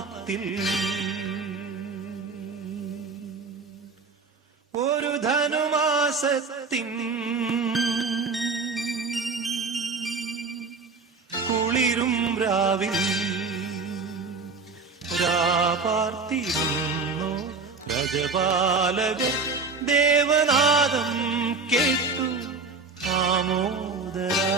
ഗ്രാമത്തിൽ ഒരു ധനുമാസത്തിൻ കുളിരും രാവിൽ രാപാർത്തിരുന്നു രജപാലകൻ ദേവനാദം കേട്ടു ആമോദരാ.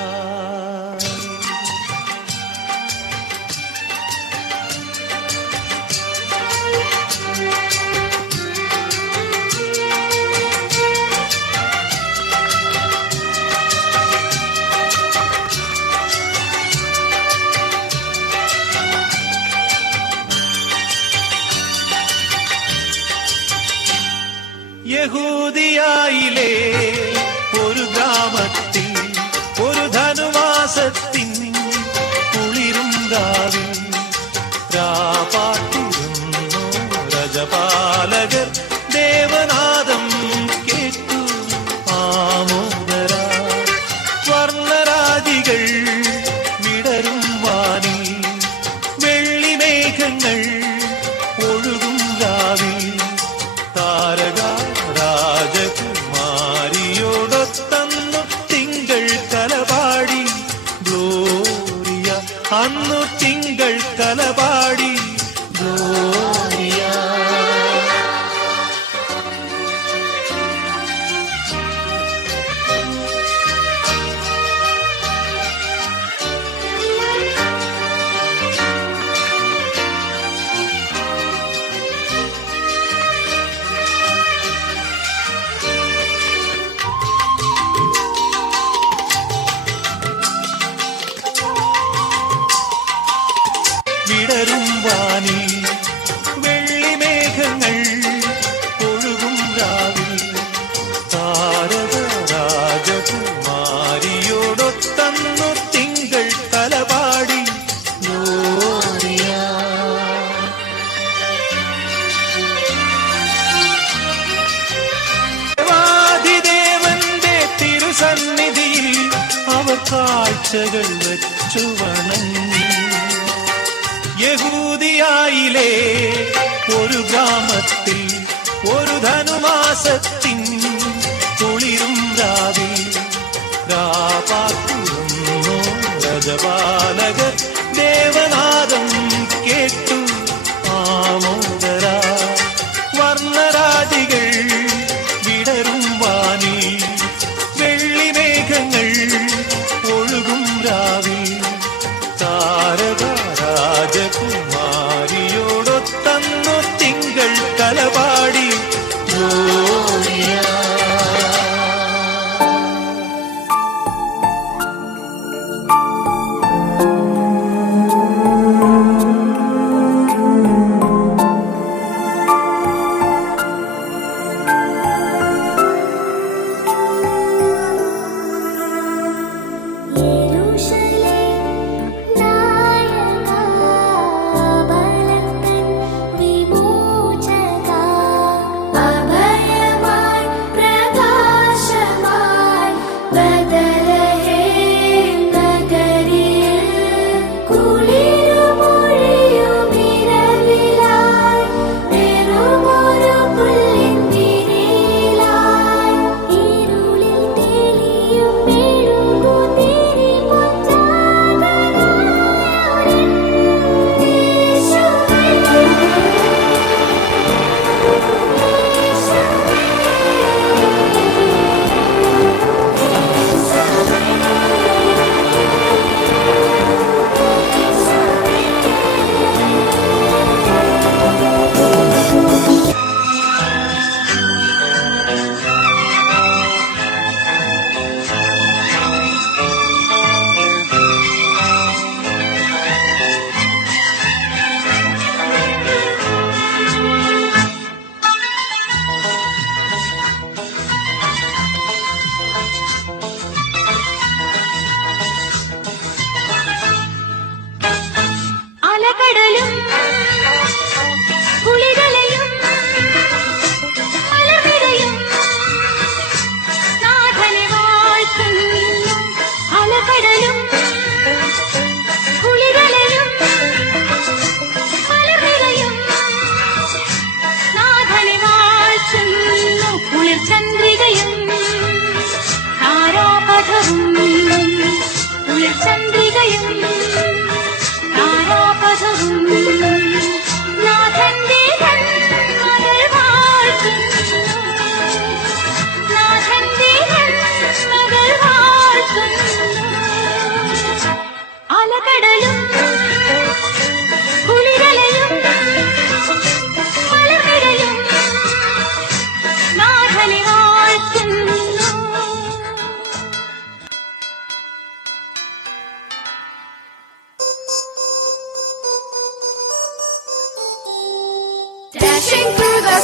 യഹൂദിയായിലെ ഒരു ഗ്രാമത്തിൽ ഒരു ധനുമാസത്തിൻ കുളിരും രാവിൽ രാപാർത്തിരുന്നു രജപാലകർ ദേവനാദം കേട്ടു ആമോദരാ. വർണ്ണരാജികൾ വിടരും വാനിൽ വെള്ളിമേഘങ്ങൾ ഒഴുകും രാവിൽ താരക രാജകുമാരിയോടൊത്തന്നു തിങ്കൾ കലപാടി ഗ്ലോറിയ. അന്നു തിങ്കൾ കലപാടി ഗ്ലോറിയ. വിടരും വാനിൽ വെള്ളിമേഘങ്ങൾ ഒഴുകും രാവിൽ താരക രാജകുമാരിയോടൊത്തന്നു തിങ്കൾ തലപാടി ഗ്ലോറിയ. ദേവാധിദേവന്റെ തിരുസന്നിധിയിൽ അവർ കാഴ്ചകൾ വച്ചു വണങ്ങി. യഹൂദിയായിലെ ഒരു ഗ്രാമത്തിൽ ഒരു ധനുമാസത്തിൻ കുളിരും രാവിൽ രാപാർത്തിരുന്നു രജപാലകർ ദേവനാദം കേട്ടു ആമോദരാ. വർണ്ണരാജികൾ വിടരും വാനിൽ വെള്ളിമേഘങ്ങൾ ഒഴുകും രാവിൽ താരക രാജകുമാരിയോടൊത്തന്നു തിങ്കൾ കലപാടി Gloria.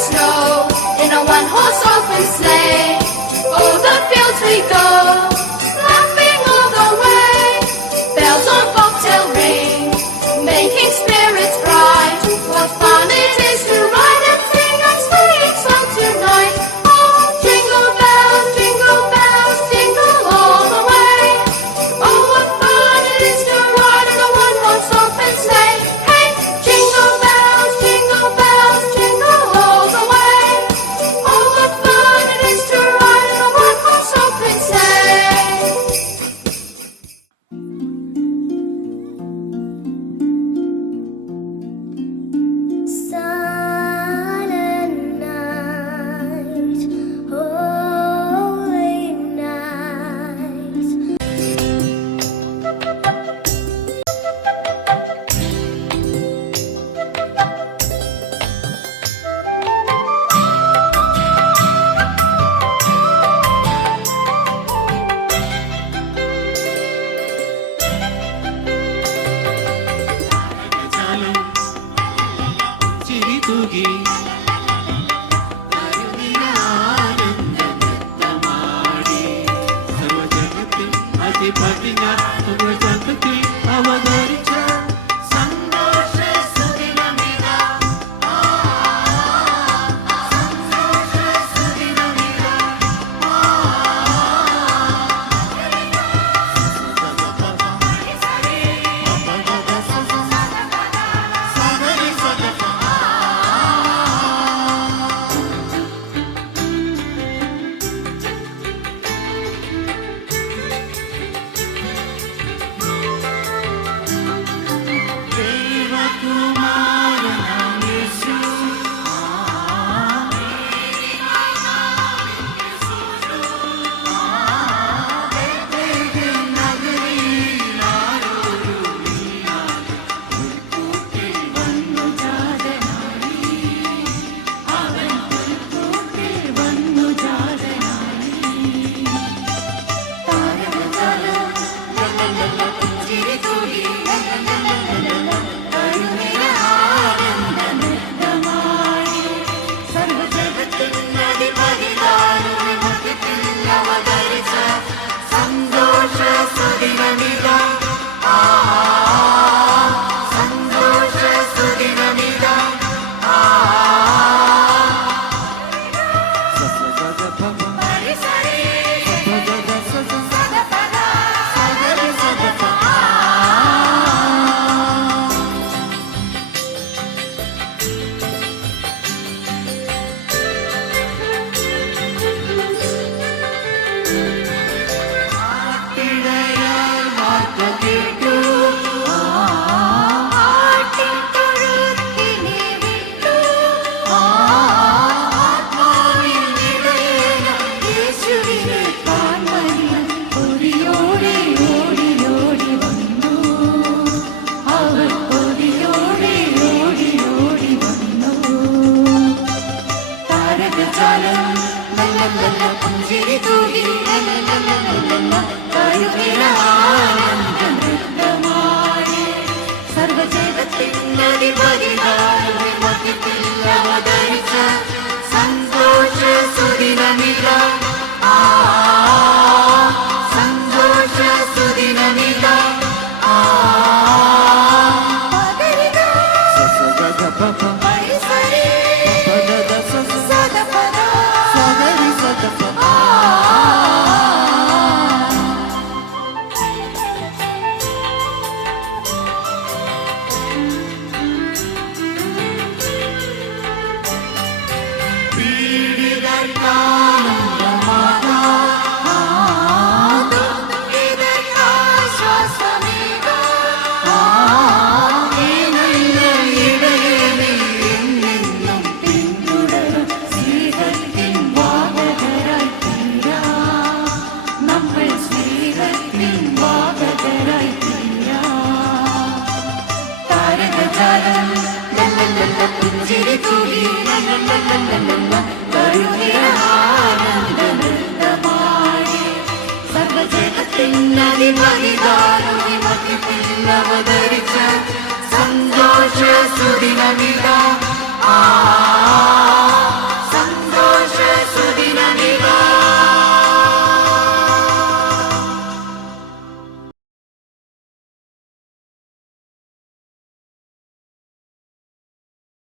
snow in a one-horse open sleigh. O'er the fields we go, laughing all the way. Bells on bobtail ring, making spirits bright. What fun it is to ride and sing a sleighing song tonight. Oh, jingle bells, jingle all the way. Oh, what fun it is to ride in a one-horse open sleigh. Hey, jingle bells, jingle all the way. Oh, what fun it is to ride in a one-horse open sleigh. Silent night, holy night. ചിരി തൂകി സർവജഗത്തിൽ അതിപതിഞ്ഞ സർവജഗത്തിൽ അവതരിച്ച സന്തോഷ സുദിനമിതാ. ദേവകുമാരനാം യേശു സന്തോഷ സുദിനമിതാ. സന്തോഷ സുദിനമിതാ. ആട്ടിടയാൽ വാർത്ത കേട്ടു, ആട്ടിൻതൊഴുത്തിനെ വിട്ടു, ആത്മാവിൻ ഇടയന യേശുവിനെ കാൺമനിൽ കൊതിയോടെ ഓടി ഓടി വന്നു. അവർ കൊതിയോടെ ഓടി ഓടി വന്നു. താരകജാലം ലല്ലല്ല പുഞ്ചിരി തൂകി ലല്ലല്ല കരുവിര ആനന്ദ നൃത്തമായി. സർവജഗത്തിൻ അധിപതിനായി മധ്യത്തിൽ അവതരിച്ച സന്തോഷ സുദിനമിതാ. സന്തോഷ സുദിനമിതാ. പുഞ്ചിരി തൂകി കരുണിരമാനന്ദമായി. സർവജഗത്തിൻ അധിപതിദാരുണി മധ്യത്തിൽ അവതരിച്ച സന്തോഷ സുദിനമിതാ. ആ